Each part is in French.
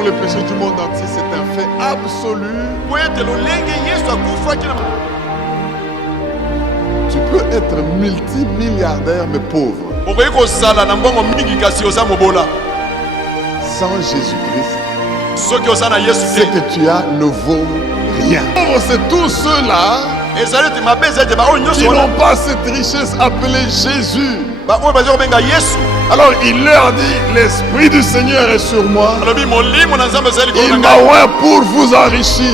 pour le péché du monde entier, c'est un fait absolu. Tu peux être multimilliardaire mais pauvre. Sans Jésus-Christ, ce que tu as ne vaut rien. C'est tous ceux-là qui n'ont pas cette richesse appelée Jésus. Alors il leur dit, l'Esprit du Seigneur est sur moi. Il m'a oint pour vous enrichir.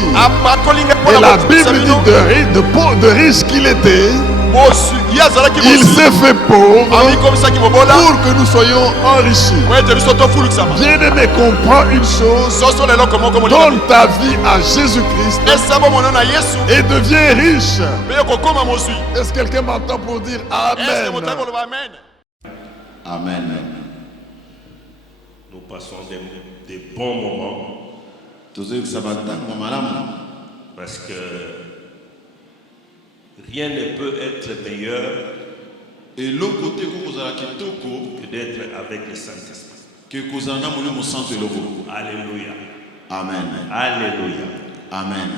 Et la Bible dit de riche qu'il était, il s'est fait pauvre pour que nous soyons enrichis. Bien-aimé, comprends une chose. Donne ta vie à Jésus-Christ et deviens riche. Est-ce que quelqu'un m'entend pour dire Amen? Amen. Nous passons des bons moments. Parce que rien ne peut être meilleur que d'être avec le Saint-Esprit. Alléluia. Amen. Alléluia. Amen.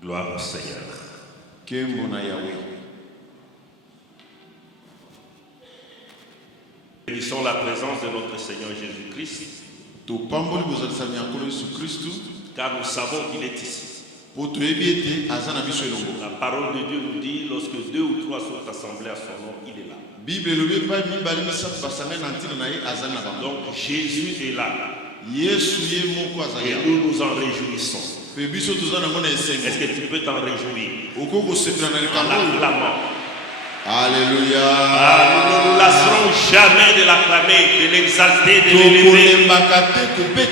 Gloire au Seigneur. Bénissons la présence de notre Seigneur Jésus-Christ. Car nous savons qu'il est ici. La parole de Dieu nous dit, lorsque 2 ou 3 sont assemblés à son nom, il est là. Donc Jésus est là. Et nous nous en réjouissons. Est-ce que tu peux t'en réjouir en l'acclamant? Alléluia. Nous ne nous lasserons jamais de l'acclamer, de l'exalter, de l'élever.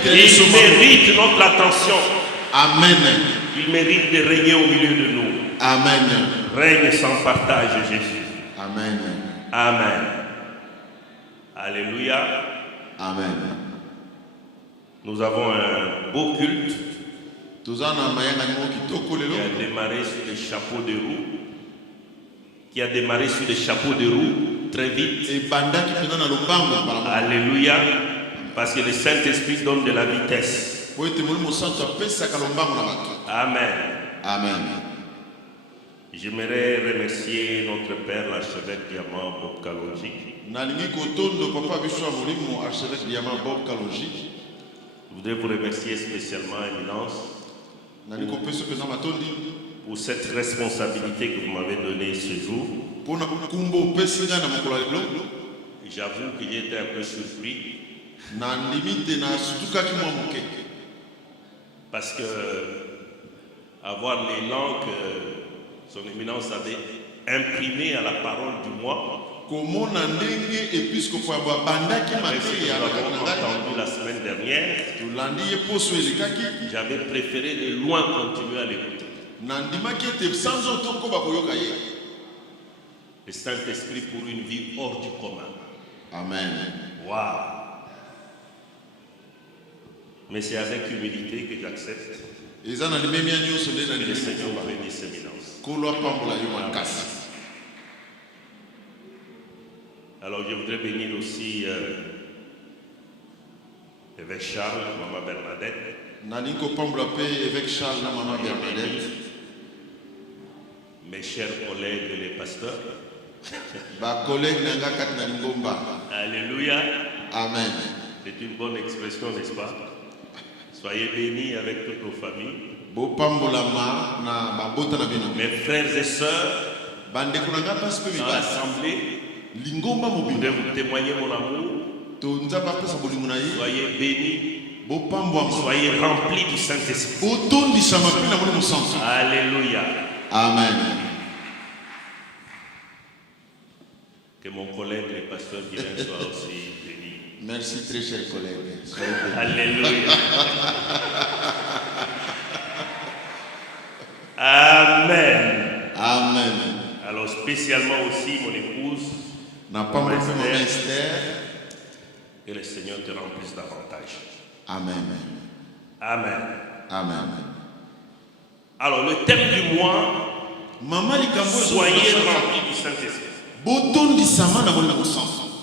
Il mérite notre attention. Amen. Il mérite de régner au milieu de nous. Amen. Règne sans partage, Jésus. Amen. Amen. Alléluia. Amen. Nous avons un beau culte qui a démarré sur les chapeaux de roue. Très vite. Alléluia. Parce que le Saint-Esprit donne de la vitesse. Amen. Amen. J'aimerais remercier notre Père, l'archevêque Diamant Bob Kalonji. Je voudrais vous remercier spécialement, Éminence, pour cette responsabilité que vous m'avez donnée ce jour. J'avoue que j'étais un peu surpris. Parce que avoir l'élan que son Éminence avait imprimé à la parole du mois, entendu la semaine dernière, j'avais préféré de loin continuer à l'écouter. Le Saint-Esprit pour une vie hors du commun. Amen. Waouh! Mais c'est avec humilité que j'accepte que le Seigneur bénisse Éminence. Alors je voudrais bénir aussi évêque Charles, Maman Bernadette. Mes chers collègues les pasteurs. Alléluia. Amen. C'est une bonne expression, n'est-ce pas? Soyez bénis avec toutes nos familles. Mes frères et sœurs, dans l'assemblée, je voudrais vous témoigner mon amour. Soyez bénis. Soyez remplis du Saint-Esprit. Alléluia. Amen. Que mon collègue, le pasteur Guilain, soit aussi béni. Merci très cher collègue. Alléluia. Amen. Amen. Alors spécialement aussi mon épouse, Esther. que le Seigneur te remplisse davantage. Amen. Amen. Amen. Alors le thème du mois, soyez remplis du Saint-Esprit.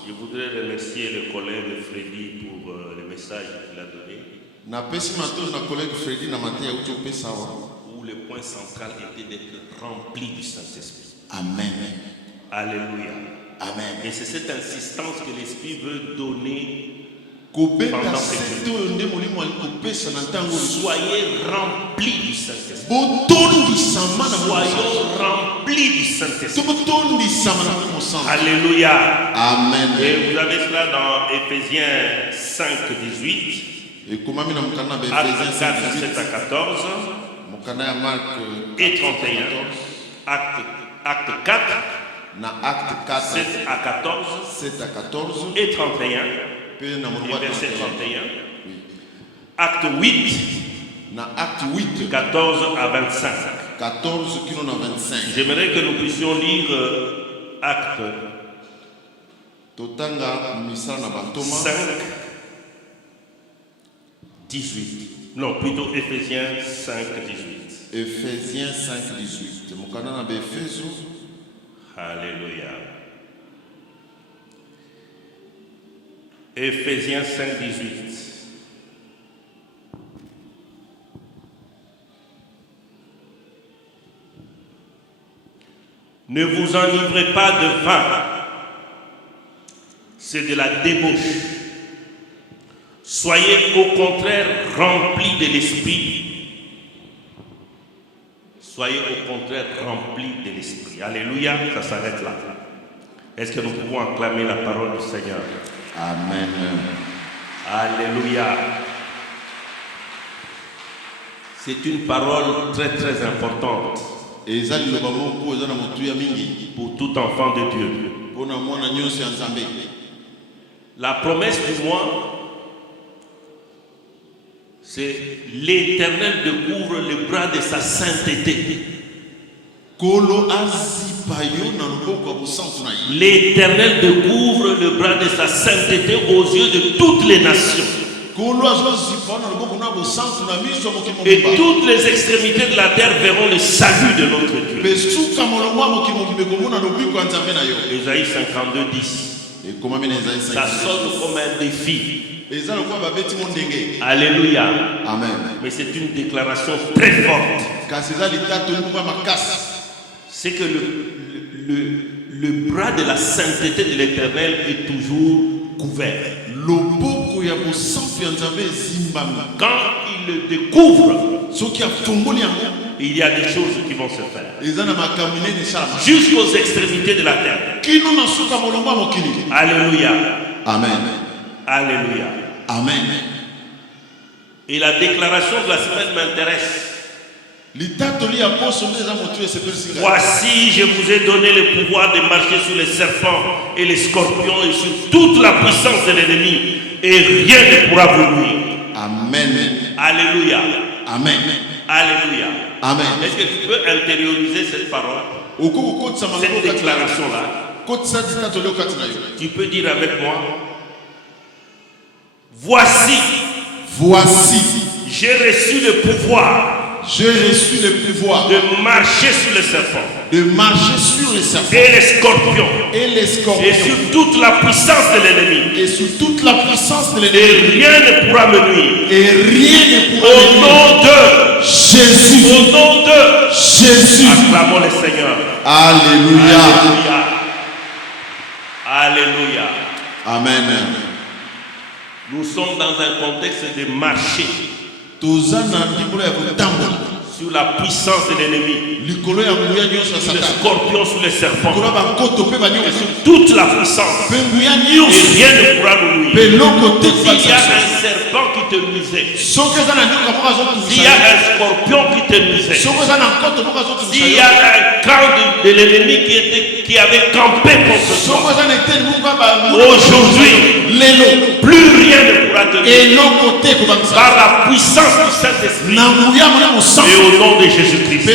Je voudrais remercier le collègue Freddy pour le message qu'il a donné. Où le point central était d'être rempli du Saint-Esprit. Amen. Alléluia. Amen. Et c'est cette insistance que l'Esprit veut donner. Soyez remplis du Saint-Esprit. Soyons remplis du Saint-Esprit. Alléluia. Amen. Et vous avez cela dans Éphésiens 5, 18. Acte 4, 7 à 14. Et 31. Acte 4. Acte 4, 7 à 14. 7 à 14. Et 31. Et verset 31. Acte 8. Acte 8. 14 à 25. 14 qui nous 25. J'aimerais que nous puissions lire Acte 5, 18. Non, plutôt Éphésiens 5, 18. Éphésiens 5, 18. Alléluia. Éphésiens 5, 18. Ne vous enivrez pas de vin, c'est de la débauche. Soyez au contraire remplis de l'esprit. Soyez au contraire remplis de l'esprit. Alléluia, ça s'arrête là. Est-ce que nous pouvons acclamer la parole du Seigneur? Amen. Alléluia. C'est une parole très très importante pour tout enfant de Dieu. La promesse du mois, c'est l'Éternel découvre le bras de sa sainteté. L'Éternel découvre le bras de sa sainteté aux yeux de toutes les nations. Et toutes les extrémités de la terre verront le salut de notre Dieu. Ésaïe 52, 10. Ça sonne comme un défi. Alléluia. Amen. Mais c'est une déclaration très forte. C'est que le bras de la sainteté de l'Éternel est toujours couvert. Quand il le découvre, il y a des choses qui vont se faire jusqu'aux extrémités de la terre. Alléluia. Amen. Alléluia. Amen. Et la déclaration de la semaine m'intéresse. Voici, je vous ai donné le pouvoir de marcher sur les serpents et les scorpions et sur toute la puissance de l'ennemi, et rien ne pourra vous nuire. Amen. Alléluia. Amen. Alléluia. Amen. Est-ce que tu peux intérioriser cette parole, cette déclaration-là? Tu peux dire avec moi: voici, j'ai reçu le pouvoir. J'ai reçu le pouvoir de marcher sur les serpents, et les scorpions, et sur toute la puissance de l'ennemi, et rien ne pourra me nuire. Au nom de Jésus. Au nom de Jésus. Acclamons le Seigneur. Alléluia. Alléluia. Amen. Nous sommes dans un contexte de marché sur la puissance de l'ennemi, sur les scorpions, sur les serpents, et sur toute la puissance, et rien ne pourra nous nuire. S'il y a un serpent qui te nuisait, s'il y a un scorpion qui te nuisait, s'il y a un camp de l'ennemi qui avait campé contre toi, aujourd'hui, plus rien ne pourra te nuire. Par la puissance du Saint-Esprit et au nom de Jésus-Christ.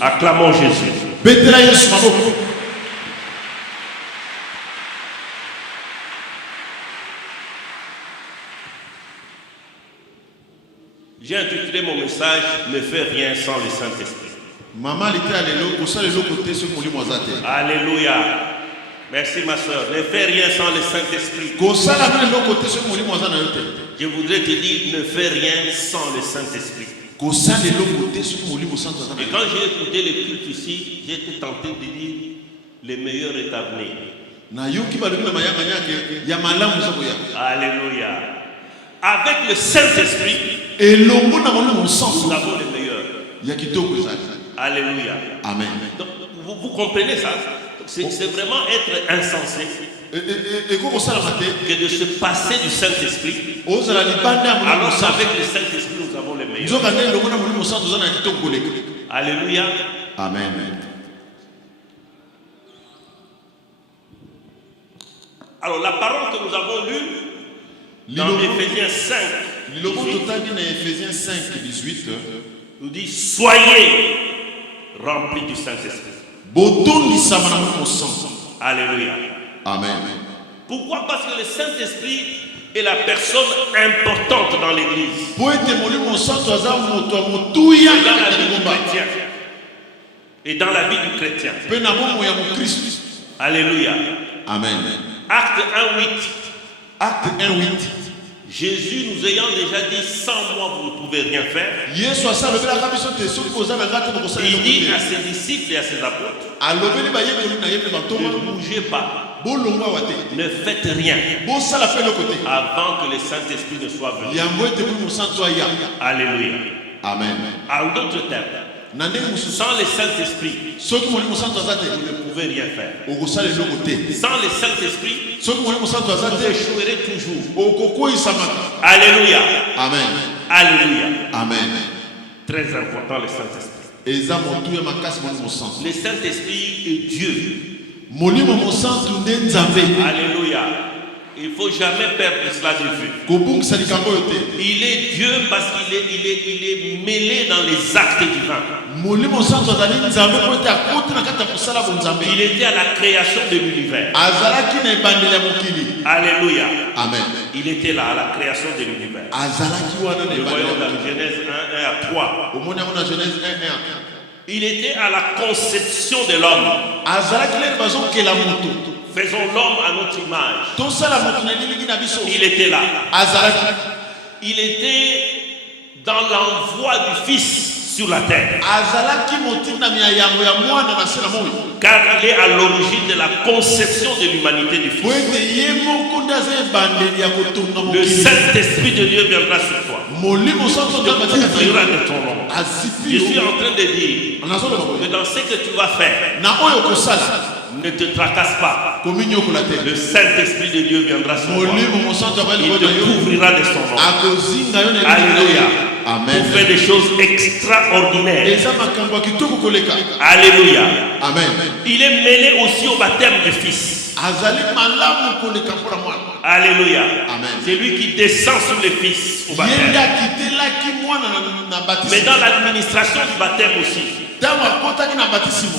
Acclamons Jésus. J'ai intitulé mon message « Ne fais rien sans le Saint-Esprit ». Alléluia. Merci ma soeur. Ne fais rien sans le Saint-Esprit. Je voudrais te dire, ne fais rien sans le Saint-Esprit. Et quand j'ai écouté le culte ici, j'ai été tenté de dire, le meilleur est à venir. Alléluia. Avec le Saint-Esprit, nous avons le meilleur. Alléluia. Amen. Donc, vous comprenez ça? C'est vraiment être insensé que de se passer du Saint-Esprit. Alors avec le Saint-Esprit, nous avons le meilleur. Alléluia. Amen. Alors la parole que nous avons lue dans Éphésiens 5, 18, nous dit soyez remplis du Saint-Esprit. Alléluia. Amen. Pourquoi? Parce que le Saint-Esprit est la personne importante dans l'Église. Et dans la vie du chrétien. Alléluia. Amen. Acte 1:8. Acte 1:8. Jésus nous ayant déjà dit sans moi vous ne pouvez rien faire. Il dit à ses disciples et à ses apôtres, ne bougez pas, ne faites rien avant que le Saint-Esprit ne soit venu. Alléluia. Amen. En d'autres termes, sans le Saint-Esprit, vous ne pouvez rien faire. Sans le Saint-Esprit, vous échouerez toujours. Alléluia. Amen. Alléluia. Amen. Très important le Saint-Esprit. Le Saint-Esprit est Dieu. Alléluia. Il ne faut jamais perdre cela de vue. Il est Dieu parce qu'il est mêlé dans les actes divins. Il était à la création de l'univers. Alléluia. Amen. Il était là à la création de l'univers. Nous voyons dans Genèse 1 à 3. Il était à la conception de l'homme. Faisons l'homme à notre image. Il était là. Il était dans l'envoi du Fils sur la terre. Car il est à l'origine de la conception de l'humanité du Fils. Le Saint-Esprit de Dieu viendra sur toi. Couvrira de ton nom. Je suis en train de dire que dans ce que tu vas faire, ne te tracasse pas. Le Saint-Esprit de Dieu viendra sur toi. Il te couvrira de son nom. Alléluia. Amen. Pour faire des choses extraordinaires. Alléluia. Amen. Il est mêlé aussi au baptême du Fils. Alléluia. Amen. C'est lui qui descend sur le Fils au baptême. Mais dans l'administration du baptême aussi,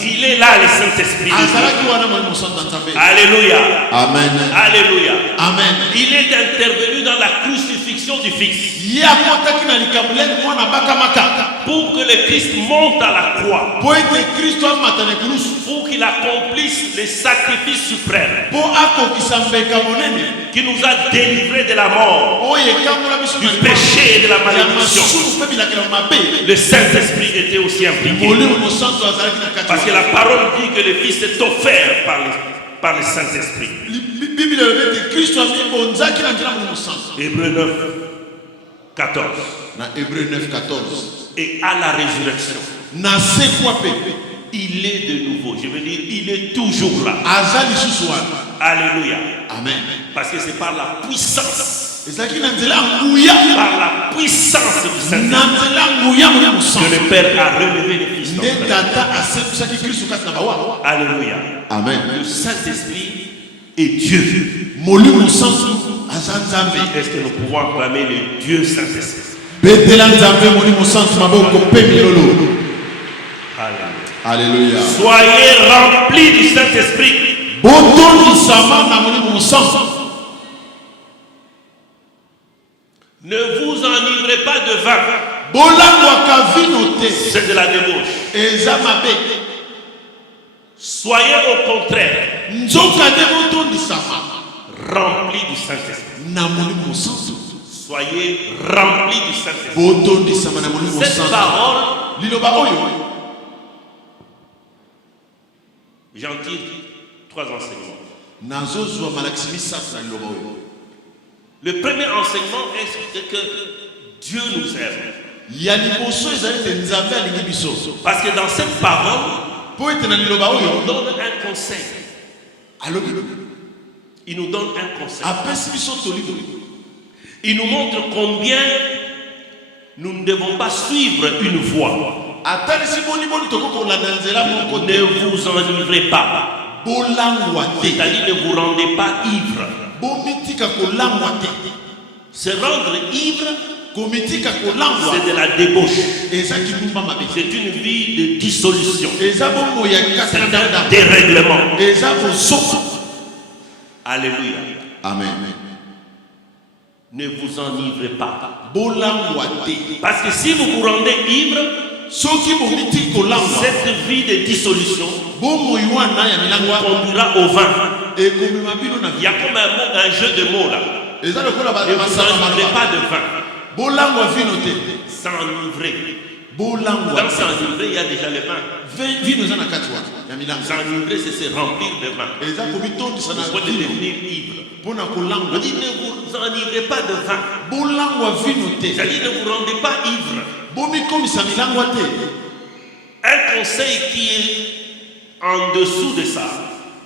il est là, le Saint-Esprit. Alléluia. Amen. Alléluia. Amen. Il est intervenu dans la crucifixion du Fils. Pour que le Christ monte à la croix. Pour qu'il accomplisse le sacrifice suprême. Qui nous a délivrés de la mort, du péché et de la malédiction. Le Saint-Esprit était aussi impliqué. Parce que la parole dit que le Fils est offert par le Saint-Esprit. Hébreux 9, 14. Et à la résurrection, il est de nouveau. Je veux dire, il est toujours là. Alléluia. Amen. Parce que c'est par la puissance. Par la puissance du Saint-Esprit que le Père a relevé le Fils. Alléluia. Amen. Le Saint-Esprit est Dieu. Est-ce que nous pouvons acclamer le Dieu Saint-Esprit? Alléluia. Soyez remplis du Saint-Esprit. Ne vous enivrez pas de vin. C'est de la débauche. Soyez au contraire remplis du Saint-Esprit. Soyez remplis du Saint-Esprit. Cette parole, j'en tire 3 enseignements. Le premier enseignement est que Dieu nous aime. Parce que dans cette parole, il nous donne un conseil. Il nous donne un conseil. Il nous montre combien nous ne devons pas suivre une voie. Ne vous enivrez pas. C'est-à-dire ne vous rendez pas ivre. Se rendre ivre, c'est de la débauche. C'est une vie de dissolution. C'est un dérèglement. Alléluia. Amen. Ne vous enivrez pas. Parce que si vous vous rendez ivre, cette vie de dissolution vous conduira au vin. Il y a comme un jeu de mots là. Ne vous enivrez pas de vin. S'enivrer. Dans s'enivrer, il y a déjà le vin. S'enivrer, c'est se remplir de vin. Pour devenir ivre. On dit ne vous enivrez pas de vin. C'est-à-dire ne vous rendez pas ivre. Un conseil qui est en dessous de ça,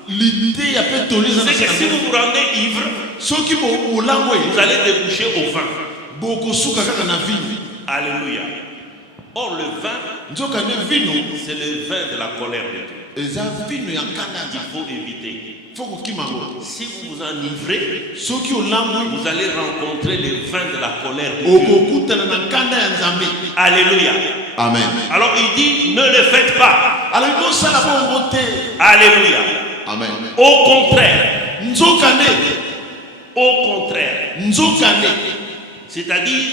c'est que si vous vous rendez ivre, vous allez déboucher au vin. Alléluia. Or le vin, c'est le vin de la colère de Dieu. Il faut éviter. Si vous vous enivrez, vous allez rencontrer le vin de la colère de Dieu. Alléluia. Amen. Alors il dit, ne le faites pas. Alléluia. Amen. Au contraire. Au contraire. C'est-à-dire,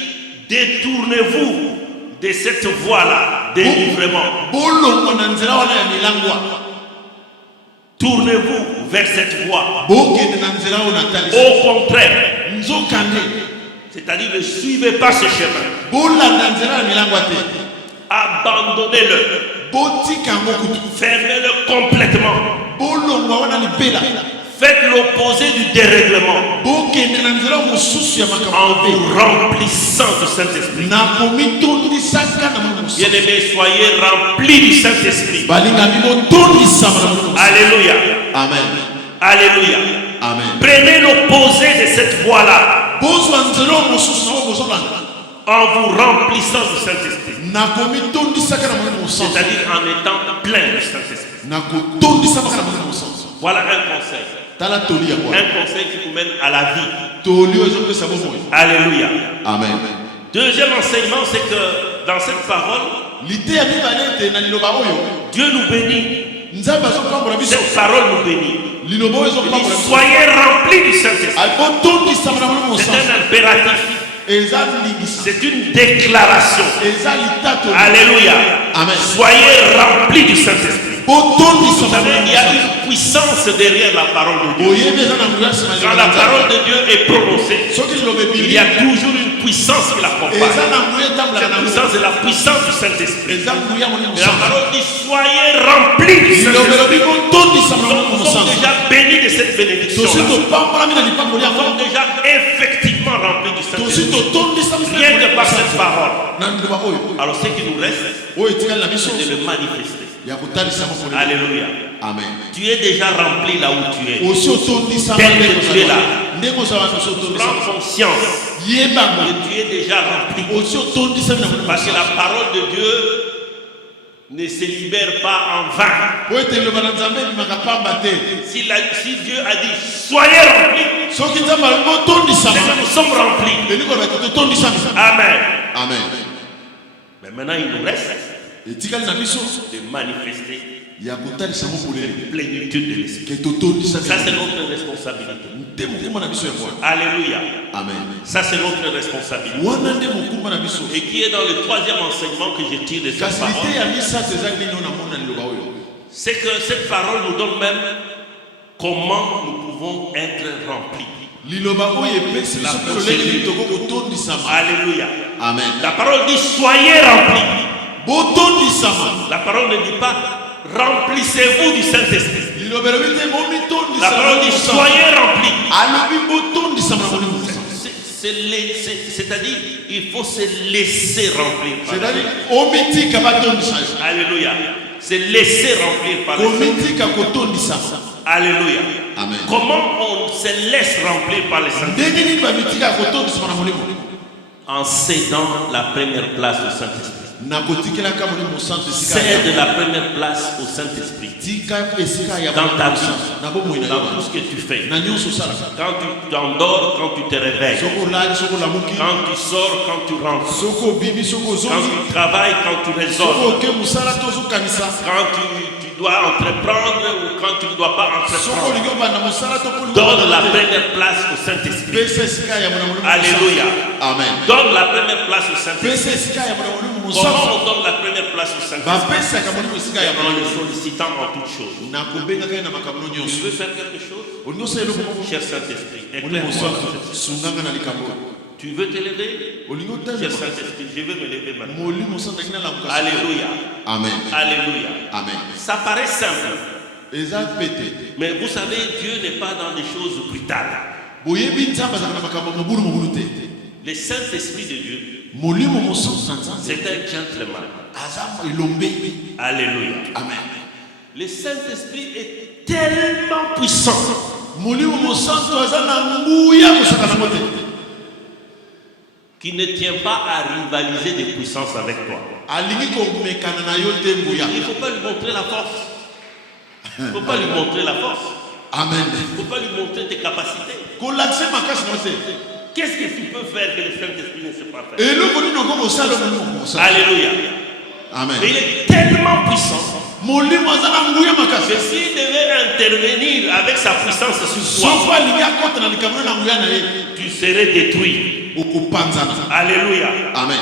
détournez-vous de cette voie-là, délivrement. Tournez-vous vers cette voie. Au contraire. C'est-à-dire, ne suivez pas ce chemin. Abandonnez-le. Fermez-le complètement. Faites l'opposé du dérèglement en vous remplissant du Saint-Esprit. Bien-aimés, soyez remplis du Saint-Esprit. Alléluia. Amen. Alléluia. Amen. Prenez l'opposé de cette voie-là en vous remplissant du Saint-Esprit. C'est-à-dire en étant plein du Saint-Esprit. Voilà un conseil. Un conseil qui vous mène à la vie. Alléluia. Amen. Deuxième enseignement, c'est que dans cette parole, Dieu nous bénit. Cette parole nous bénit. Il dit, soyez remplis du Saint-Esprit. C'est un impératif. C'est une déclaration. Alléluia. Amen. Soyez remplis du Saint-Esprit. Vous savez, il y a une puissance derrière la parole de Dieu. Quand la parole de Dieu est prononcée, il y a toujours une puissance qui l'accompagne. Cette puissance est la puissance du Saint-Esprit. Et la parole dit, soyez remplis du Saint-Esprit. Nous sommes déjà bénis de cette bénédiction. Nous sommes déjà effectivement remplis du Saint-Esprit. Rien que par cette parole. Alors ce qui nous reste, c'est de le manifester. Alléluia. Amen. Tu es déjà rempli là où tu es. Tel que tu es là. Prends conscience que tu es déjà rempli. Parce que la parole de Dieu ne se libère pas en vain. Si Dieu a dit soyez remplis, c'est que nous sommes remplis. Amen. Amen. Mais maintenant il nous reste de manifester la plénitude de l'esprit. Ça c'est notre responsabilité. Alléluia. Amen. Ça c'est notre responsabilité. Et qui est dans le troisième enseignement que je tire de cette parole. c'est que cette parole nous donne même comment nous pouvons être remplis. Alléluia. Amen. La parole dit soyez remplis. La parole ne dit pas remplissez-vous du Saint-Esprit. La parole dit soyez remplis. C'est-à-dire il faut se laisser remplir. Alléluia. Se laisser remplir par le Saint-Esprit. Alléluia. Amen. Comment on se laisse remplir par le Saint-Esprit? En cédant la première place au Saint-Esprit. Cède la première place au Saint-Esprit dans ta vie, dans tout ce que tu fais. Quand tu t'endors, quand tu te réveilles, quand tu sors, quand tu rentres, quand tu travailles, quand tu résolves, quand tu dois entreprendre ou quand tu ne dois pas entreprendre. Donne la première place au Saint-Esprit. Alléluia. Amen. Donne la première place au Saint-Esprit. Comment on donne la première place au Saint-Esprit? En le sollicitant en toutes choses. Tu veux faire quelque chose? Cher Saint-Esprit, éclaire-moi. Tu veux te lever? Cher Saint-Esprit, je veux me lever maintenant. Alléluia. Amen. Alléluia. Amen. Ça paraît simple. Mais vous savez, Dieu n'est pas dans des choses brutales. Le Saint-Esprit de Dieu, c'est un gentleman. Alléluia. Amen. Le Saint-Esprit est tellement puissant qu'il ne tient pas à rivaliser de puissance avec toi. Il ne faut pas lui montrer la force. Il ne faut pas lui montrer la force. Amen. Il ne faut pas lui montrer tes capacités. Qu'est-ce que tu peux faire que le Saint-Esprit ne sait pas faire? Alléluia. Amen. Mais il est tellement puissant que s'il devait intervenir avec sa puissance sur toi, tu serais détruit. Alléluia. Amen.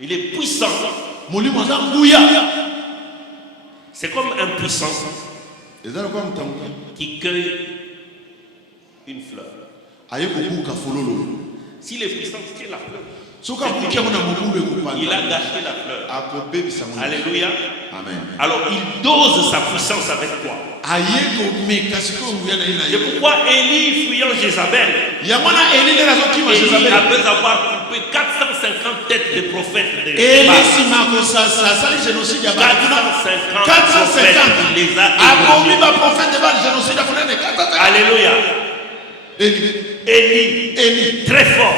Il est puissant. C'est comme un puissant qui cueille une fleur. Si les puissants tiennent la fleur, il a gâché la fleur. Alléluia. Amen. Alors il dose sa puissance avec toi. C'est pourquoi Élie fuyant Jézabel, Élie, après avoir coupé 450 têtes de prophètes de Baal, 450 il les a égorgés. Alléluia. Élie, très fort,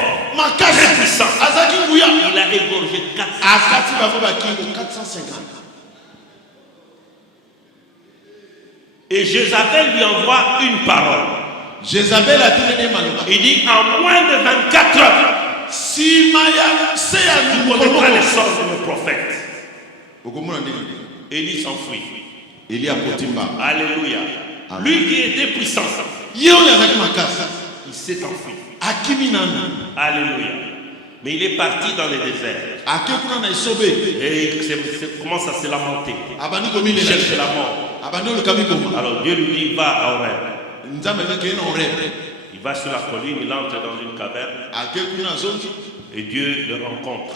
très puissant, il a égorgé 450. Et Jézabel lui envoie une parole. Il dit en moins de 24 heures, tu connaîtras les sorts de mon prophète. Élie s'enfuit. Alléluia. Lui qui était puissant, il s'est enfui. Alléluia. Mais il est parti dans le désert. Et il commence à se lamenter. Il cherche la mort. Alors Dieu lui dit, va à Horeb. Il va sur la colline, il entre dans une caverne. Et Dieu le rencontre.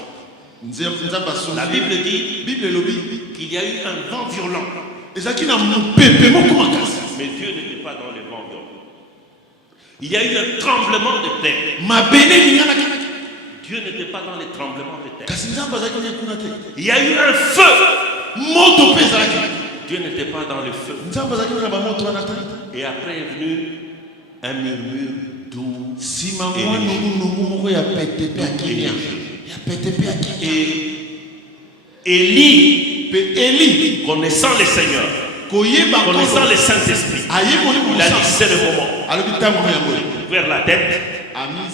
La Bible dit qu'il y a eu un vent violent. Mais Dieu n'était pas dans les vents violents. Il y a eu un tremblement de terre. Dieu n'était pas dans les tremblements de terre. Il y a eu un feu. Dieu n'était pas dans le feu. Et après est venu un murmure doux et Élie, connaissant le Seigneur, connaissant le Saint-Esprit, il a dit c'est le moment. Il a ouvert la tête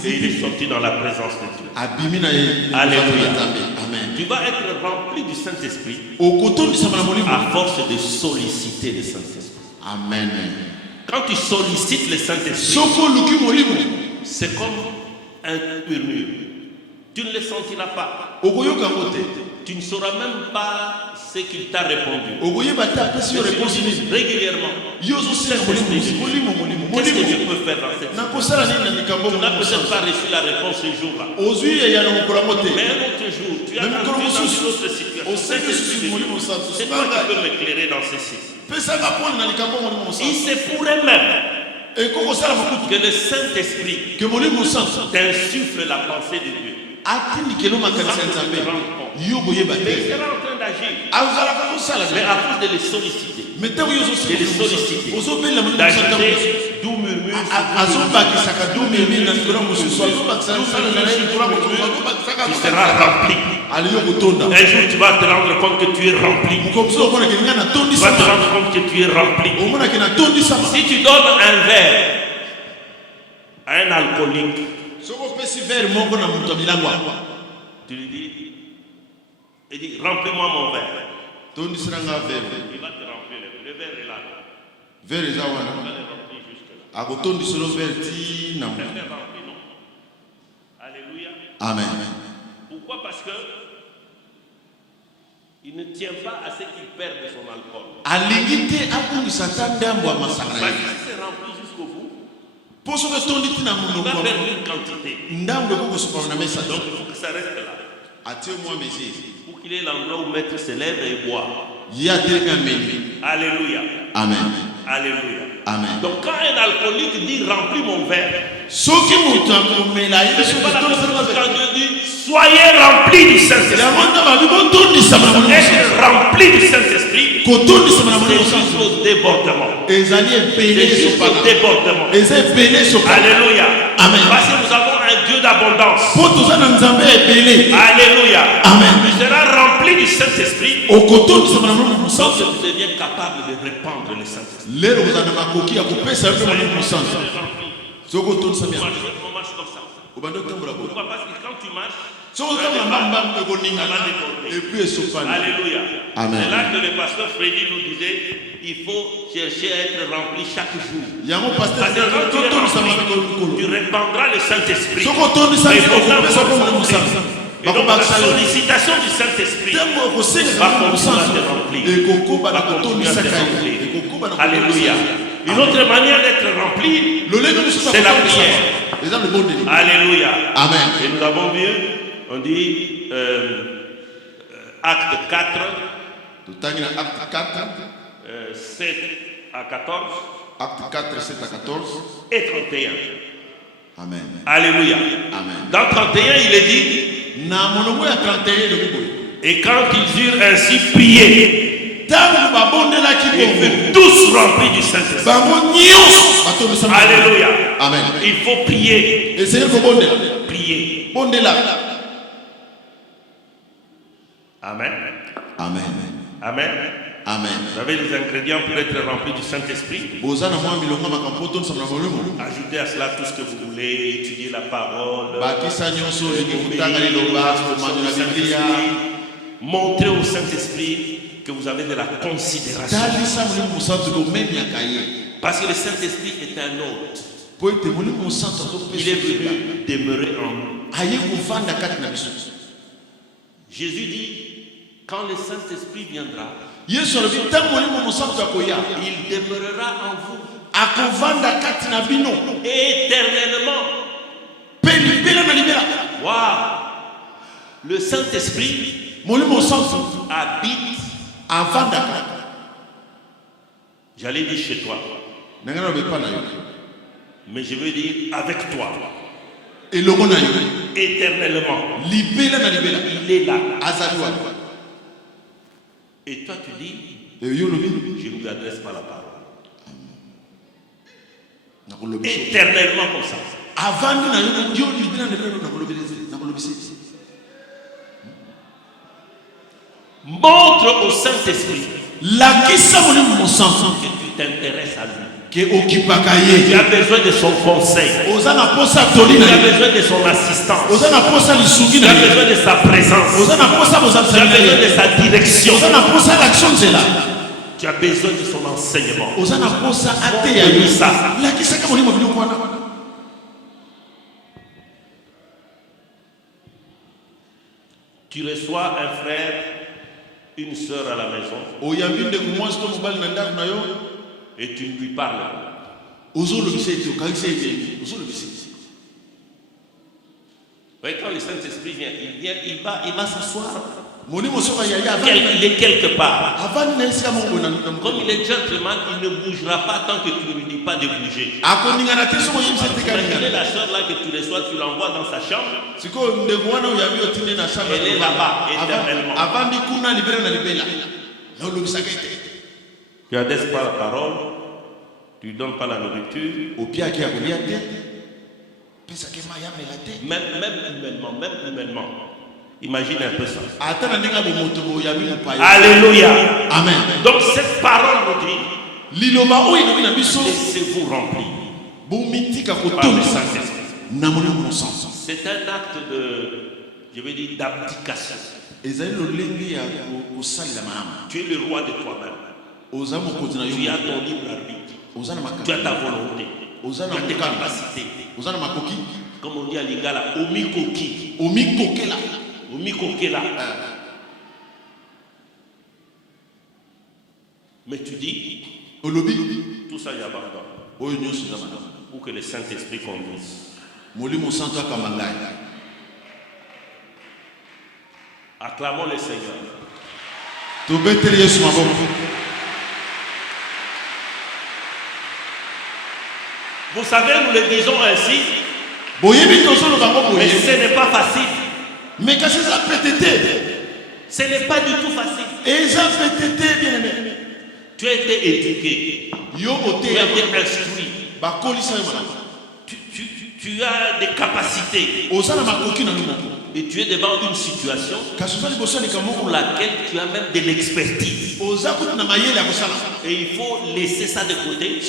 et il est sorti dans la présence de Dieu. Alléluia. Tu vas être rempli du Saint-Esprit à force de solliciter le Saint-Esprit. Amen. Quand tu sollicites le Saint-Esprit, c'est comme un murmure. Tu ne le sentiras pas. Tu ne sauras même pas ce qu'il t'a répondu. Régulièrement. Qu'est-ce que je peux faire dans cette situation? Tu n'as peut-être pas reçu la réponse ce jour-là. Mais un autre jour, tu as dans une autre situation. C'est toi qui peux m'éclairer dans ceci. Il se pourrait même que le Saint-Esprit t'insuffle la pensée de Dieu. Mais il sera en train d'agir. Mais à cause de les solliciter, d'agiter, d'où murmure, tu seras rempli. Un jour tu vas te rendre compte que tu es rempli. Tu vas te rendre compte que tu es rempli. Si tu donnes un verre à un alcoolique, tu lui dis, il dit, remplis-moi mon verre. Il va te remplir, le verre est là. Il va le remplir jusque-là. Alléluia. Amen. Pourquoi? Parce que il ne tient pas à ce qu'il perd de son alcool. Parce que si c'est rempli jusqu'au bout, il va perdre une quantité. Donc il faut que ça reste là. Pour qu'il ait l'endroit où mettre ses lèvres et boire. Alléluia. Amen. Alléluia. Amen. Donc quand un alcoolique dit remplis mon verre, c'est pas la même chose quand Dieu dit soyez remplis du Saint-Esprit. Être rempli du Saint-Esprit, c'est jusqu'au débordement. C'est jusqu'au débordement. Alléluia. Amen. Parce que nous avons un Dieu d'abondance. Alléluia. Amen. Tu seras rempli du Saint-Esprit. Donc tu deviens capable de répandre le Saint-Esprit. On marche comme ça. Pourquoi? Parce que quand tu marches, alléluia. Amen. C'est là que le pasteur Freddy nous disait il faut chercher à être rempli chaque jour. Parce que quand tu es rempli, tu répandras le Saint-Esprit. Et donc la sollicitation du Saint-Esprit va continuer à te remplir. Alléluia. Une autre manière d'être rempli, c'est la prière. Alléluia. Amen. Et nous avons vu, on dit acte 4, 7 à 14. Acte 4, 7 à 14. Et 31. Amen. Alléluia. Amen. Dans 31, il est dit, et quand ils eurent ainsi prié, ils furent tous remplis du Saint-Esprit. Alléluia. Amen. Il faut prier. Prier. Amen. Amen. Amen. Amen. Vous avez les ingrédients pour être rempli du Saint-Esprit. Ajoutez à cela tout ce que vous voulez, étudier la parole, montrez au Saint-Esprit que vous avez de la considération. Parce que le Saint-Esprit est un hôte. Il est venu demeurer en nous. Jésus dit, quand le Saint-Esprit viendra, il demeurera en vous éternellement. Wow. Le Saint-Esprit habite avant. J'allais dire chez toi, mais je veux dire avec toi. Éternellement. Il est là. Et toi tu dis, je ne lui adresse pas la parole. Éternellement comme ça. Montre au Saint-Esprit que tu t'intéresses à lui. Tu as besoin de son conseil. Tu as besoin de son assistance. Tu as besoin de sa présence. Tu as besoin de sa direction. Tu as besoin de son enseignement. Tu reçois un frère une sœur à la maison et tu ne lui parles pas. Oui, quand le Saint-Esprit vient, il va s'asseoir. Il est quelque part. Comme il est gentleman, il ne bougera pas tant que tu ne lui dis pas de bouger. Imaginez la soeur là que tu reçois, tu l'envoies dans sa chambre. Elle est là-bas éternellement. Tu adresses pas la parole, tu ne donnes pas la nourriture. Même humainement. Imagine un peu ça. Alléluia. Amen. Donc cette parole nous dit, laissez-vous remplir par le Saint-Esprit. C'est un acte de, je vais dire, d'abdication. Tu es le roi de toi-même. Tu as ton libre arbitre. Tu as ta volonté. Tu as tes capacités. Comme on dit à Lingala, omikoki. Mais tu dis, tout ça j'abandonne. Pour que le Saint-Esprit conduise. Acclamons le Seigneur. Vous savez, nous le disons ainsi, mais ce n'est pas facile. Ce n'est pas du tout facile. Tu as été éduqué. Tu as été instruit. Tu as des capacités. Et tu es devant une situation pour laquelle tu as même de l'expertise. Et il faut laisser ça de côté.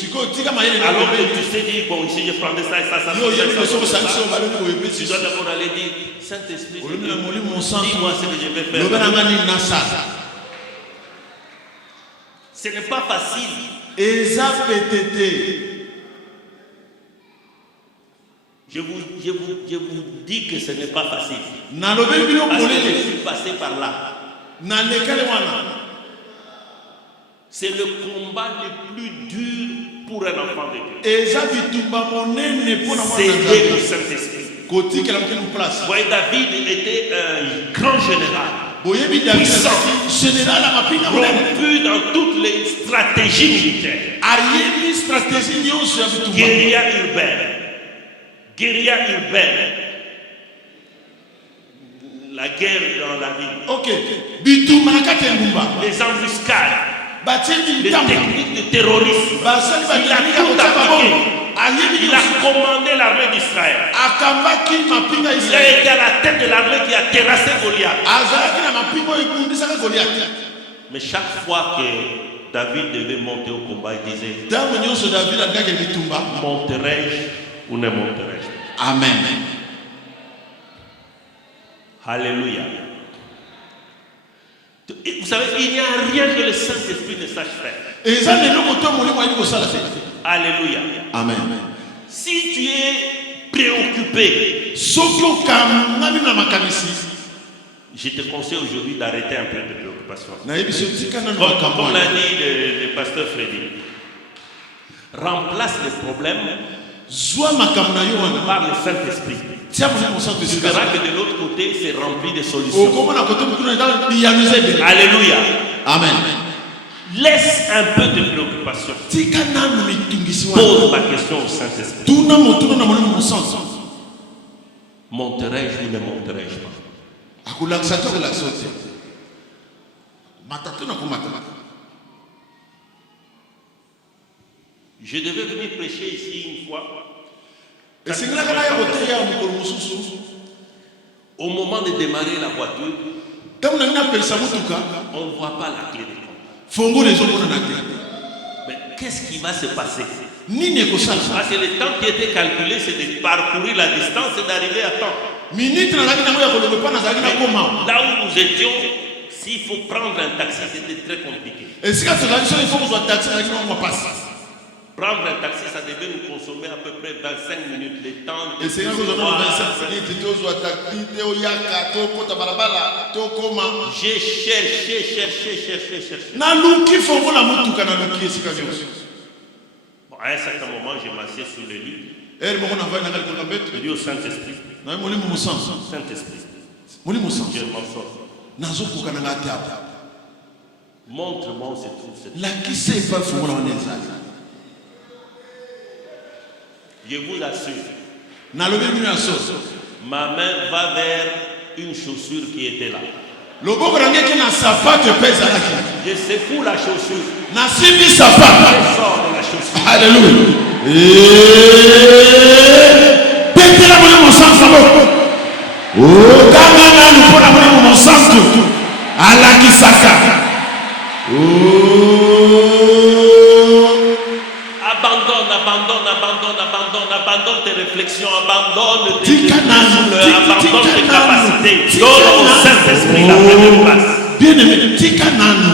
Alors que tu sais dire, bon, ici je prendrai ça et ça. Tu dois d'abord aller dire, Saint-Esprit, dis-moi ce que je vais faire. Ce n'est pas facile. Je vous dis que ce n'est pas facile. Parce que je suis passé par là. C'est le combat le plus dur pour un enfant de Dieu. C'est le Saint-Esprit. Voyez, David était un grand général. Puissant, rompu dans toutes les stratégies militaires. Guérilla urbaine. La guerre dans la ville. Les embuscades. Les techniques de terrorisme. Il a tout appliqué. Il a commandé l'armée d'Israël. Il a été à la tête de l'armée qui a terrassé Goliath. Mais chaque fois que David devait monter au combat, il disait, monterai-je ou ne monterai-je? Amen. Alléluia. Vous savez, il n'y a rien que le Saint-Esprit ne sache faire. Alléluia. Amen. Si tu es préoccupé, je te conseille aujourd'hui d'arrêter un peu de préoccupation. Comme l'a dit le pasteur Freddy, remplace les problèmes par le Saint-Esprit. Tu verras que de l'autre côté, c'est rempli de solutions. Alléluia. Amen. Laisse un peu de préoccupation. Pose la question au Saint-Esprit. Monterai-je ou ne monterai-je pas? Je devais venir prêcher ici une fois. Au moment de démarrer la voiture, on ne voit pas la clé de contact. Mais qu'est-ce qui va se passer? Parce que le temps qui était calculé, c'est de parcourir la distance et d'arriver à temps. Là où nous étions, s'il faut prendre un taxi, c'était très compliqué. Prendre un taxi, ça devait nous consommer à peu près 25 minutes. Le temps de... Et c'est quand vous avez 25 minutes, tu as taxi, tu as yaka, tu as balabala, tu as comment? J'ai cherché. Naluki faut la mutuka naluki c'est quand même. Bon, à un certain moment, j'ai m'assieds sur le lit. Elle m'a envoyé dans le bête. Je dis au Saint-Esprit. Non, mon mon sens. Saint-Esprit. Mon mon sens. Je m'en sors. Nazo kuka na ngati hapo. Montre-moi où se trouve cette. La qui sait pas faut la oneza. Je vous assure. Nalobi mina sauce. Ma main va vers une chaussure qui était là. Loboko rangeki na sapato pesa laki. Je secoue la chaussure. Na simbi sapato. Je sors de la chaussure. Alléluia. Petela mon sang sabo. Oh kama na lupona mon sang tout. Ala kisaka. Abandonne tes réflexions, abandonne tes douleurs, abandonne tes capacités. Donne au Saint-Esprit la première place. Bien-aimé, tika nanu.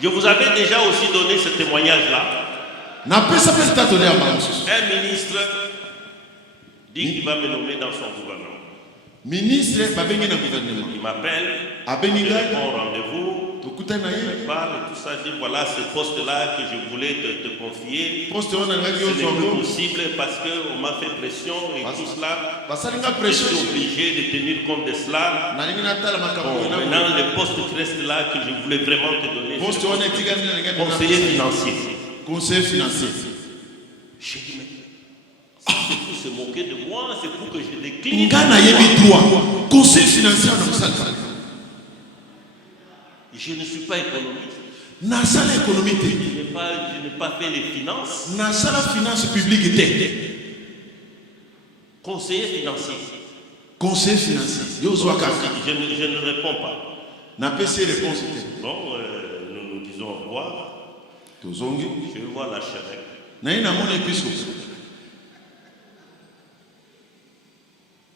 Je vous avais déjà aussi donné ce témoignage-là. Un ministre dit qu'il va me nommer dans son gouvernement. Il m'appelle, je réponds au rendez-vous. Je parle et tout ça, je dis voilà ce poste-là que je voulais te confier. Ce n'est plus possible parce qu'on m'a fait pression et tout cela. Je suis obligé de tenir compte de cela. Bon, maintenant, le poste qui reste là que je voulais vraiment te donner, c'est conseiller financier. Conseiller financier. Je dis mais c'est pour se moquer de moi, c'est pour que je décline. Conseil financier. Je ne suis pas économiste. Je n'ai pas fait les finances. Conseiller financier. Conseiller financier. Je ne réponds pas. Bon, nous disons au revoir. Je vais voir l'archevêque.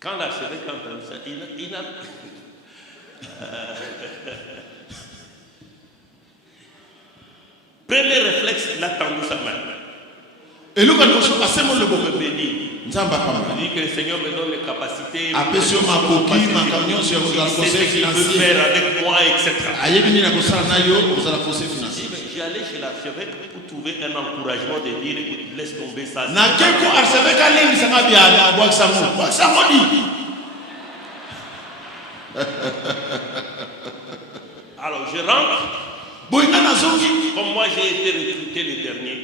Quand l'archevêque entend ça, il a... Premier réflexe, il a tendu sa main. Et le me bénit. Il dit que le Seigneur me donne les capacités. Ce qu'il veut faire avec moi, etc. J'ai allé chez l'archevêque pour trouver un encouragement de dire écoute, laisse tomber ça. Alors je rentre. Comme moi j'ai été recruté le dernier.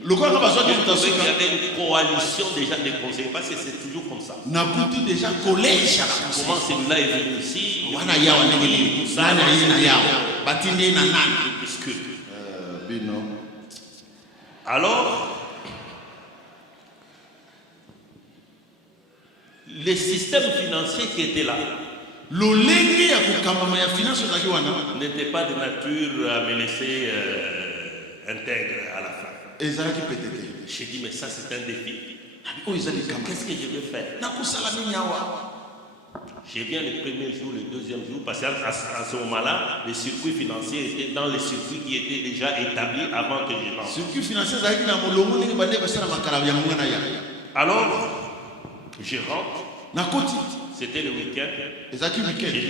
Il y avait une coalition déjà des conseillers, parce que c'est toujours comme ça. Comment celui-là est venu ici, tout ça, alors, les systèmes financiers qui étaient là n'était pas de nature à me laisser intègre à la fin. J'ai dit, mais ça c'est un défi. Qu'est-ce que je vais faire? Je viens le premier jour, le deuxième jour, parce qu'à ce moment-là, les circuits financiers étaient dans les circuits qui étaient déjà établis avant que je n'entre. Alors, je rentre. C'était le week-end. J'ai dit,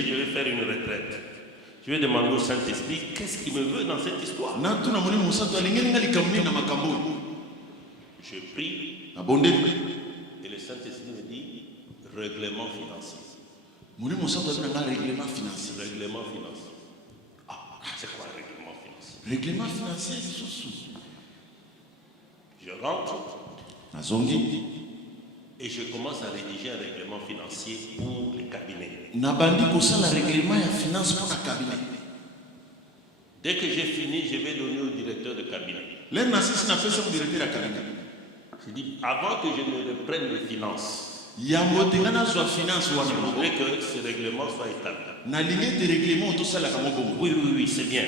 je vais faire une retraite. Je vais demander au Saint-Esprit, qu'est-ce qu'il me veut dans cette histoire? Je prie. Et le Saint-Esprit me dit, règlement financier. Règlement financier. Ah, c'est quoi règlement financier? Règlement financier, je rentre. Et je commence à rédiger un règlement financier pour les cabinets. Dès que j'ai fini, je vais donner au directeur de cabinet. Je dis, avant que je ne reprenne les finances, je voudrais que ce règlement soit établi. Oui, c'est bien.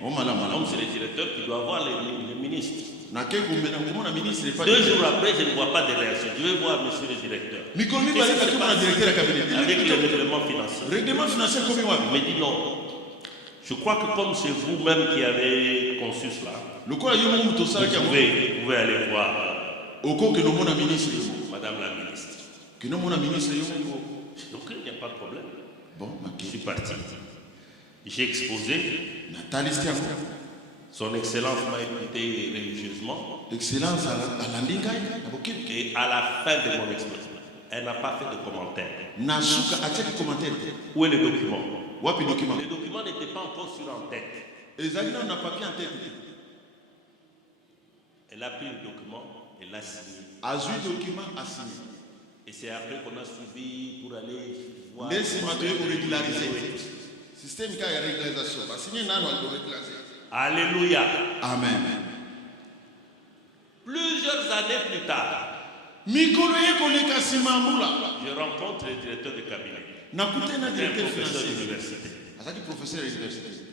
Comme c'est le directeur qui doit voir les ministres. 2 jours après, je ne vois pas de réaction. Je vais voir monsieur le directeur. Avec le règlement financier. Il me dit non. Je crois que comme c'est vous-même qui avez conçu cela, Vous pouvez aller voir Madame la ministre. Donc il n'y a pas de problème. Bon, Je suis parti. J'ai exposé. Son Excellence m'a écouté religieusement. Excellence à l'andinga. Et à la fin de mon exposé, elle n'a pas fait de commentaire. Où est le document? Le document n'était pas encore sur en tête. Elle a pris le document et l'a signé. Et c'est après qu'on a suivi pour aller voir. Alléluia. Amen. Plusieurs années plus tard, je rencontre le directeur de cabinet, un professeur d'université.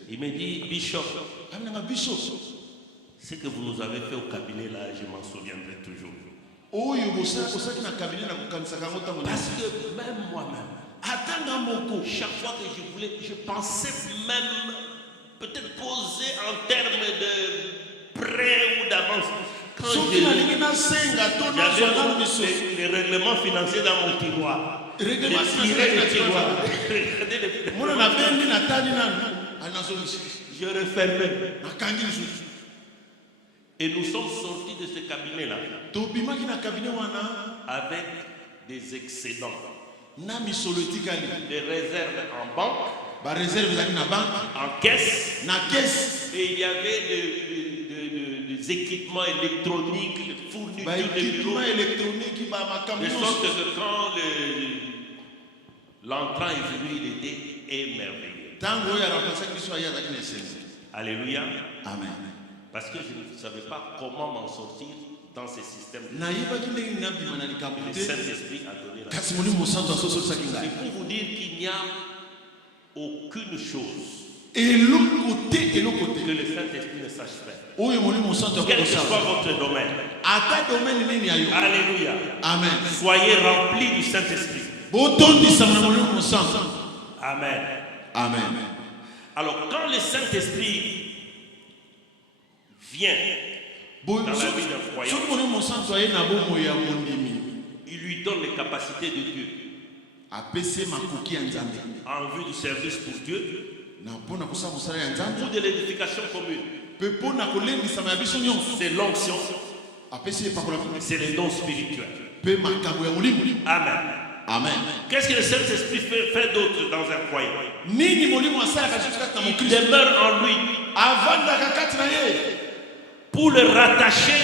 Il me dit, Bishop, ce que vous nous avez fait au cabinet là, je m'en souviendrai toujours. Parce que même moi-même, chaque fois que je voulais, je pensais même peut-être poser en termes de prêt ou d'avance. Quand j'avais les règlements financiers dans mon tiroir, je tirais le tiroir. Je refermais. Et nous sommes sortis de ce cabinet-là avec des excédents, des réserves en banque, en caisse, et il y avait des équipements électroniques, des fournitures de bureaux, de sorte que quand l'entrant est venu, il était émerveillé. Alléluia. Amen. Parce que je ne savais pas comment m'en sortir dans ces systèmes. Le Saint-Esprit a donné la. C'est pour vous dire qu'il n'y a aucune chose que le Saint-Esprit ne sache faire. Quel que soit votre domaine. Alléluia. Amen. Soyez remplis du Saint-Esprit. Amen. Amen. Alors quand le Saint-Esprit vient dans la vie d'un croyant, il lui donne les capacités de Dieu en vue du service pour Dieu ou de l'édification commune. C'est l'onction, c'est les dons spirituels. Amen. Amen. Qu'est-ce que le Saint-Esprit fait d'autre dans un croyant? Il demeure en lui pour le rattacher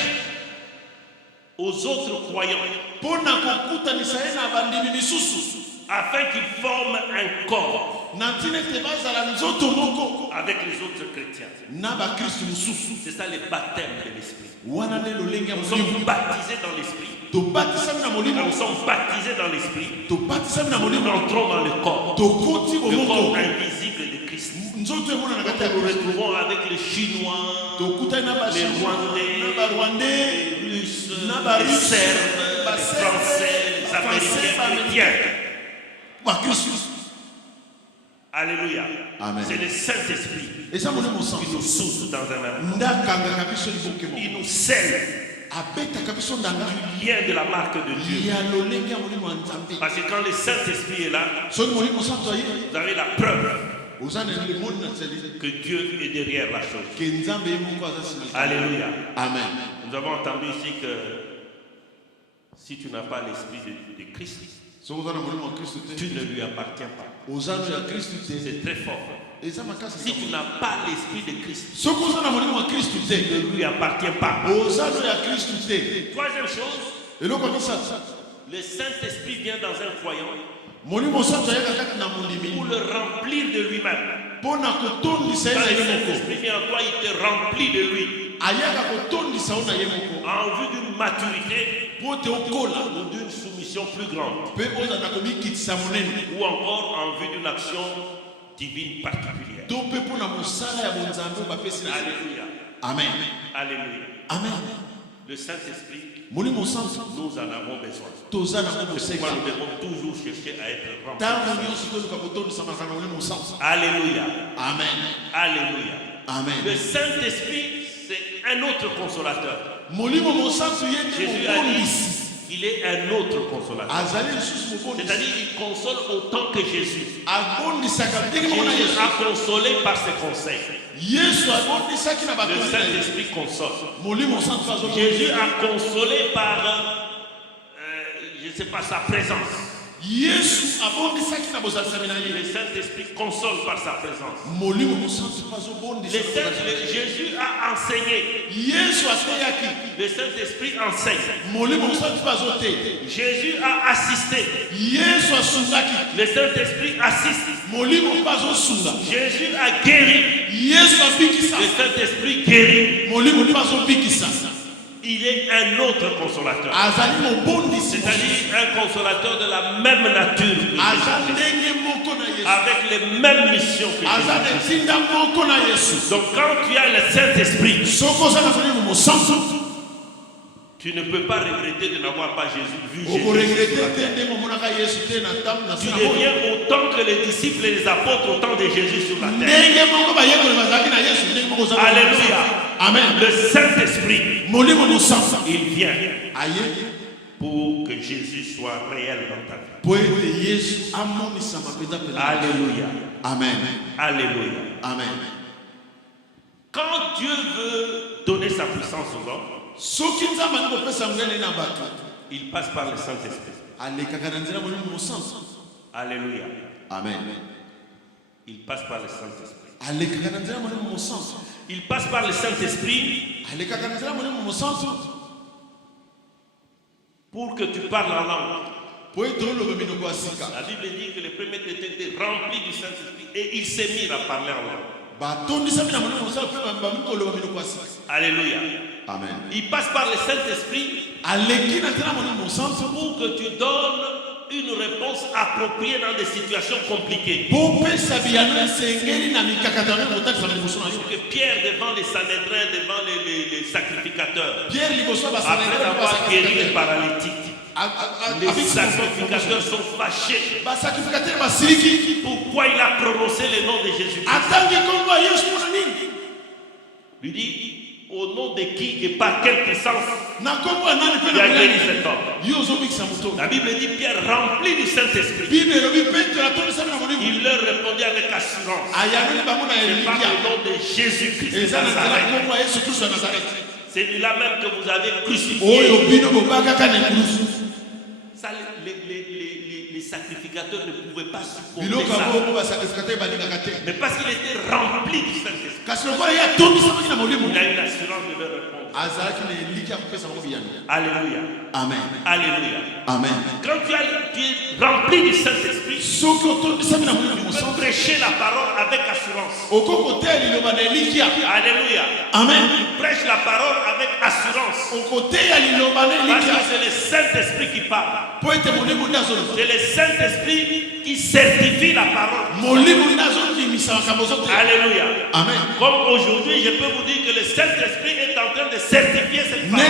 aux autres croyants, afin qu'ils forment un corps avec les autres chrétiens. C'est ça le baptême de l'esprit. Nous sommes baptisés dans l'esprit. Nous sommes baptisés dans l'esprit. Nous entrons dans le corps invisible de Christ. Nous nous retrouvons avec les Chinois, les Rwandais, les Russes, les Serbes, les Français, les Américains, chrétiens. Alléluia. Amen. C'est le Saint-Esprit qui nous souffle dans un même. Il nous scelle du lien de la marque de Dieu. Parce que quand le Saint-Esprit est là, vous avez la preuve que Dieu est derrière la chose. Alléluia. Amen. Nous avons entendu ici que si tu n'as pas l'esprit de Christ, tu ne lui appartiens pas. C'est très fort. Si tu n'as pas l'esprit de Christ, tu ne lui appartiens pas. Troisième chose, le Saint-Esprit vient dans un croyant pour le remplir de lui-même. Quand le Saint-Esprit vient en toi, il te remplit de lui. En vue d'une maturité ou d'une soumission plus grande, ou encore en vue d'une action divine particulière. Alléluia. Amen. Alléluia. Amen. Le Saint-Esprit, Nous en avons besoin. C'est pourquoi nous devons toujours chercher à être remplis. Alléluia. Amen. Alléluia. Amen. Le Saint-Esprit, c'est un autre consolateur. Jésus a dit, il est un autre consolateur. C'est-à-dire qu'il console autant que Jésus. Jésus a consolé par ses conseils. Le Saint-Esprit console. Jésus a consolé par, je ne sais pas, sa présence. Le Saint-Esprit console par sa présence. Jésus a enseigné. Le Saint-Esprit enseigne. Jésus a assisté. Le Saint-Esprit assiste. Jésus a guéri. Le Saint-Esprit guérit. Il est un autre consolateur. C'est-à-dire un consolateur de la même nature que Jésus, avec les mêmes missions que Jésus. Donc quand tu as le Saint-Esprit, tu ne peux pas regretter de n'avoir pas vu Jésus. Tu deviens autant que les disciples et les apôtres au temps de Jésus sur la terre. Alléluia. Amen. Le Saint-Esprit, il vient pour que Jésus soit réel dans ta vie. Alléluia. Amen. Alléluia. Amen. Quand Dieu veut donner sa puissance aux hommes, il passe par le Saint-Esprit. Alléluia. Amen. Il passe par le Saint-Esprit. Il passe par le Saint-Esprit pour que tu parles en langue. La Bible dit que le premier était rempli du Saint-Esprit et il s'est mis à parler en langue. Alléluia. Amen. Il passe par le Saint-Esprit pour que tu donnes une réponse appropriée dans des situations compliquées. Que Pierre devant les Sanhédrins, devant les sacrificateurs, après avoir guéri les paralytiques, les sacrificateurs sont fâchés. Pourquoi il a prononcé le nom de Jésus? Lui dit, au nom de qui et par quelle puissance il a guéri cet homme? La Bible dit Pierre rempli du Saint-Esprit. Il leur répondit avec assurance. C'est par le nom de Jésus-Christ de Nazareth. C'est lui-là même que vous avez crucifié. Ça, les sacrificateurs ne pouvaient pas supporter ça. Mais parce qu'il était rempli du Saint-Esprit, il a une assurance de leur répondre. Alléluia. Amen. Alléluia. Amen. Quand tu es rempli du Saint-Esprit, tu peux prêcher la parole avec assurance. Alléluia. Amen. Tu prêches la parole avec assurance. Parce que c'est le Saint-Esprit qui parle. C'est le Saint-Esprit qui certifie la parole. Alléluia. Amen. Comme aujourd'hui, je peux vous dire que le Saint-Esprit est en train de certifier cette parole.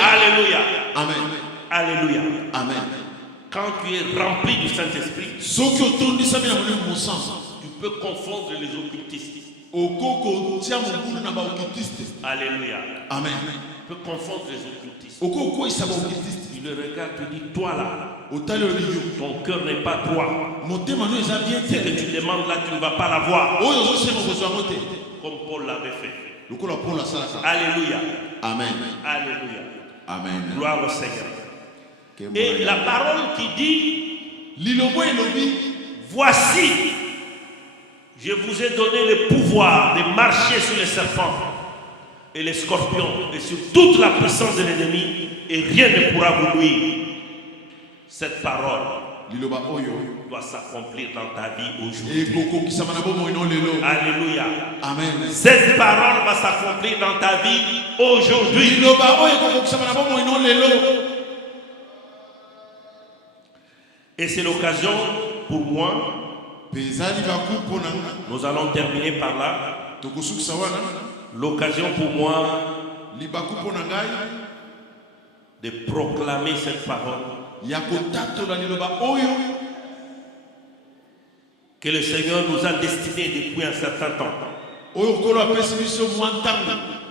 Alléluia. Amen. Alléluia. Amen. Quand tu es rempli du Saint-Esprit, tu peux confondre les occultistes. Alléluia. Amen. Tu peux confondre les occultistes. Il le regarde et dit, toi là, ton cœur n'est pas droit. Ce que tu demandes là, tu ne vas pas l'avoir. Comme Paul l'avait fait. Alléluia. Amen. Alléluia. Amen. Gloire au Seigneur. Et la parole qui dit, voici, je vous ai donné le pouvoir de marcher sur les serpents et les scorpions et sur toute la puissance de l'ennemi, et rien ne pourra vous nuire. Cette parole doit s'accomplir dans ta vie aujourd'hui. Alléluia. Amen. Cette parole va s'accomplir dans ta vie aujourd'hui. Et c'est l'occasion pour moi, nous allons terminer par là, l'occasion pour moi de proclamer cette parole que le Seigneur nous a destinée depuis un certain temps.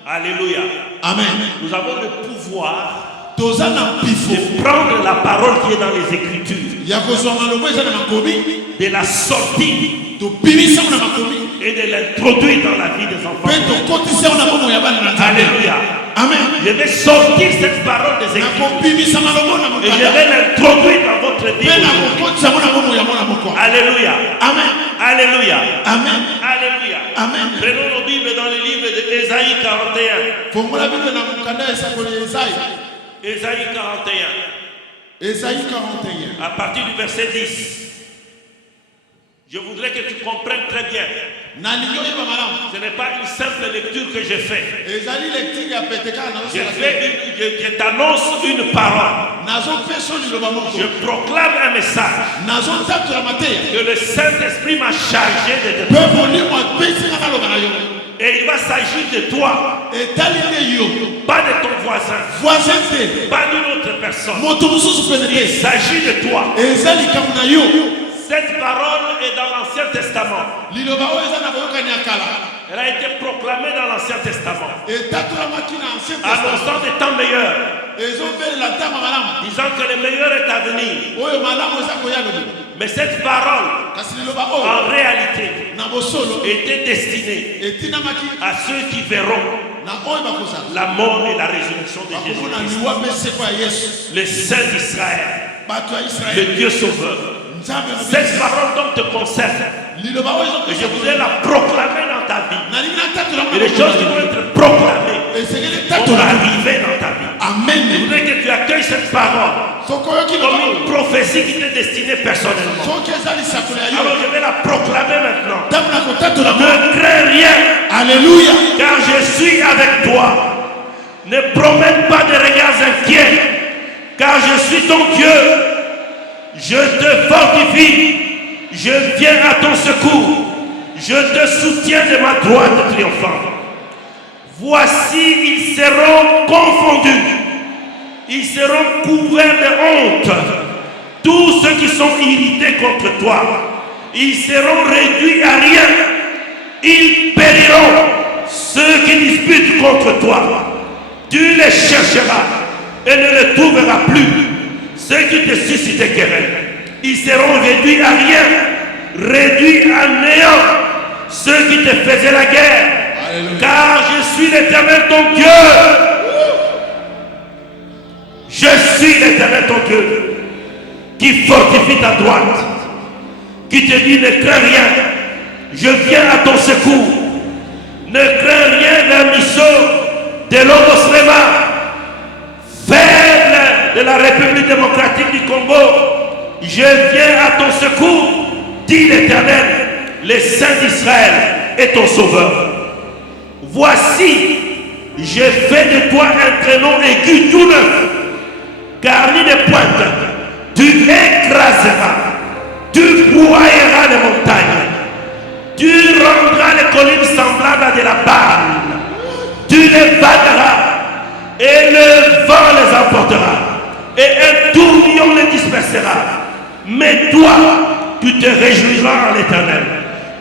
Alléluia. Amen. Nous avons le pouvoir de prendre la parole qui est dans les Écritures, de la sortir et de l'introduire dans la vie des enfants. Alléluia. Amen. Je vais sortir cette parole des Écritures et je vais l'introduire dans votre vie. Alléluia. Amen. Alléluia. Amen. Alléluia. Amen. Prenons nos Bibles dans le livre d'Ésaïe 41. Ésaïe 41. Ésaïe 41. À partir du verset 10. Je voudrais que tu comprennes très bien. Ce n'est pas une simple lecture que je fais. Je t'annonce une parole. Je proclame un message que le Saint-Esprit m'a chargé de te donner. Et il va s'agir de toi, pas de ton voisin, pas d'une autre personne. Il s'agit de toi. Cette parole est dans l'Ancien Testament. Elle a été proclamée dans l'Ancien Testament, annonçant des temps meilleurs, disant que le meilleur est à venir. Mais cette parole, en réalité, était destinée à ceux qui verront la mort et la résurrection de Jésus, le Saint d'Israël, le Dieu sauveur. Cette parole donc te concerne. Et je voudrais la proclamer dans ta vie. Et les choses qui vont être proclamées vont arriver dans ta vie. Amen. Je voudrais que tu accueilles cette parole comme une prophétie qui t'est destinée personnellement. Alors je vais la proclamer maintenant. Ne crains rien. Alléluia. Car je suis avec toi. Ne promène pas de regards inquiets. Car je suis ton Dieu. Je te fortifie, je viens à ton secours, je te soutiens de ma droite triomphante. Voici, ils seront confondus, ils seront couverts de honte, tous ceux qui sont irrités contre toi, ils seront réduits à rien, ils périront, ceux qui disputent contre toi. Tu les chercheras et ne les trouveras plus. Ceux qui te suscitaient querelle, ils seront réduits à rien, réduits à néant. Ceux qui te faisaient la guerre, Alléluia. Car je suis l'Éternel ton Dieu. Je suis l'Éternel ton Dieu, qui fortifie ta droite, qui te dit ne crains rien, je viens à ton secours. Ne crains rien vers Misso de l'Oboslema, de la République démocratique du Congo, je viens à ton secours, dit l'Éternel, le Saint d'Israël est ton sauveur. Voici, je fais de toi un traîneau aigu tout neuf, garni de pointes, tu écraseras, tu broyeras les montagnes, tu rendras les collines semblables à de la balle, tu les battras, et le vent les emportera. Et un tourbillon les dispersera. Mais toi, tu te réjouiras en l'Éternel.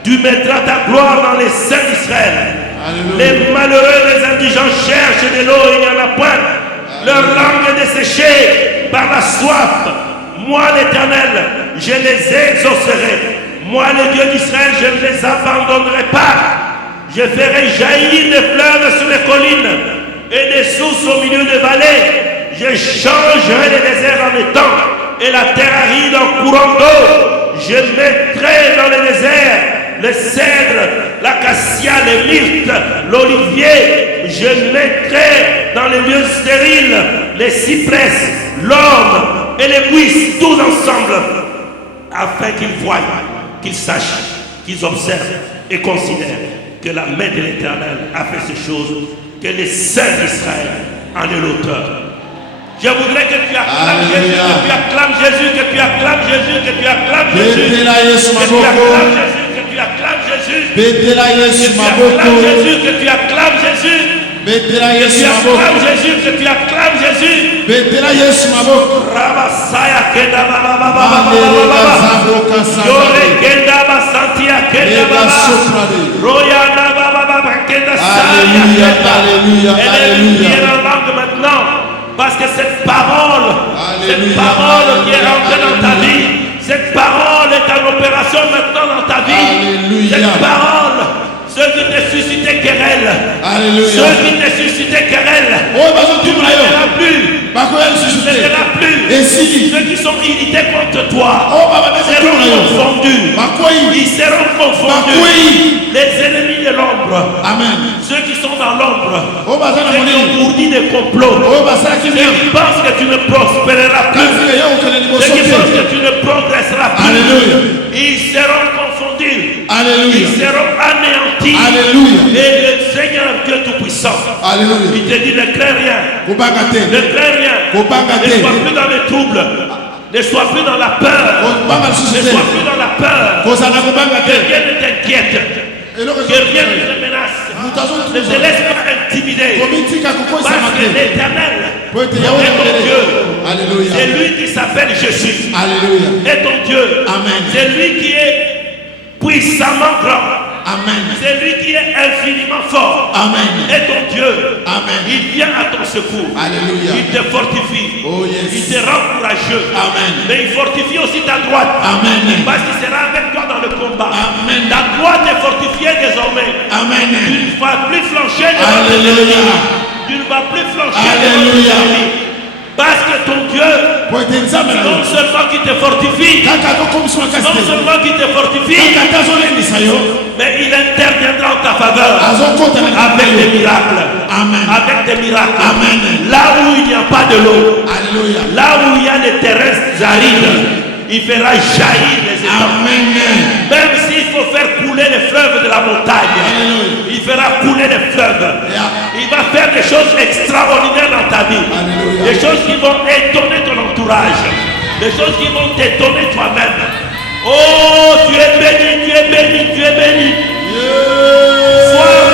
Tu mettras ta gloire dans les saints d'Israël. Les malheureux, les indigents cherchent de l'eau, il n'y en a point. Leur langue est desséchée par la soif. Moi, l'Éternel, je les exaucerai. Moi, le Dieu d'Israël, je ne les abandonnerai pas. Je ferai jaillir des fleuves sur les collines et des sources au milieu des vallées. Je changerai les déserts en étang et la terre aride en courant d'eau. Je mettrai dans les déserts le cèdre, l'acacia, le myrte, l'olivier. Je mettrai dans les lieux stériles les cyprès, l'orme et les buis, tous ensemble, afin qu'ils voient, qu'ils sachent, qu'ils observent et considèrent que la main de l'Éternel a fait ces choses, que les saints d'Israël en est l'auteur. Je voudrais que tu acclames Jésus, que tu acclames Jésus, que tu acclames Jésus, que tu acclames Jésus, que tu acclames Jésus, que tu acclames Jésus, que tu acclames Jésus, que tu acclames Jésus, que tu acclames Jésus, que tu acclames Jésus. Betela Yesu maboko. Rabasaya kenda baba baba Manderega baba. zabroka sanda. Yore kenda basantia kenda Ega baba. soprade. Royanda baba baba kenda saya Alléluia, kenda. alléluia, Elle est alléluia. lumière en langue maintenant. Parce que cette parole Alléluia, qui est rentrée dans ta alléluia. vie, cette parole est en opération maintenant dans ta vie. Alléluia. Cette parole, ceux qui te suscitaient querelle, Alléluia. ceux qui te suscitaient querelle, Oh, bazo tu ne tumra yo. verras plus. Bakoya Tu ne susute. verras plus. Et si. Ceux qui sont irrités contre toi Oh, baba beza seront tumra yo. confondus. Bakoyi. Ils seront confondus. Bakoyi. Les ennemis de l'ombre, Amen. ceux qui sont dans l'ombre, Oh, baza na ceux qui ont monene. ourdi des complots, Oh, basa ceux kimia. qui pensent que tu ne prospéreras plus, Kazi ya ukele ceux qui libosote. pensent que tu ne progresseras plus, Alléluia. ils seront confondus, Alléluia. ils seront anéantis. Alléluia. Et le Seigneur Dieu Tout-Puissant, Alléluia. il te dit ne crains rien, Kubangate. ne crains rien, ne sois plus dans les troubles, ne sois plus dans la peur, Kubanga ne susute. sois plus dans la peur, Kozana que kubangate. rien ne t'inquiète, que rien ne te menace, ne te laisse pas intimider, Komitika kukoisa parce que mate. l'Éternel Poete est yawe ton mbele. Dieu, Alléluia. c'est lui qui s'appelle Jésus, Alléluia. est ton Dieu, Amen. c'est lui qui est puissamment grand. Amen. C'est lui qui est infiniment fort. Amen. Et ton Dieu, Amen. il vient à ton secours. Alléluia. Il te fortifie. Oh, yes. Il te rend courageux. Amen. Mais il fortifie aussi ta droite. Amen. Parce qu'il sera avec toi dans le combat. Amen. Ta droite est fortifiée désormais. Amen. Tu ne vas plus flancher devant tes Alléluia. ennemis. Tu ne vas plus flancher Alléluia. devant tes ennemis. Parce que ton Dieu, Poete nzambe na non yo. seulement qui te fortifie, Kaka tokomiswa non kasite. seulement qui te fortifie, Kaka tazolendisa yo. mais il interviendra en ta faveur. Azokota na Avec des yo. miracles. Amen. Avec des miracles. Amen. Là où il n'y a pas de l'eau. Alléluia. Là où il y a des terrestres arides. Il fera jaillir les étangs. Amen. Même s'il faut faire couler les fleuves de la montagne. Alléluia. Il fera couler les fleuves. Yeah. Il va faire des choses extraordinaires dans ta vie. Alléluia. Des choses qui vont étonner ton entourage. Des choses qui vont t'étonner toi-même. Oh, tu es béni, tu es béni, tu es béni. Yeah. Sois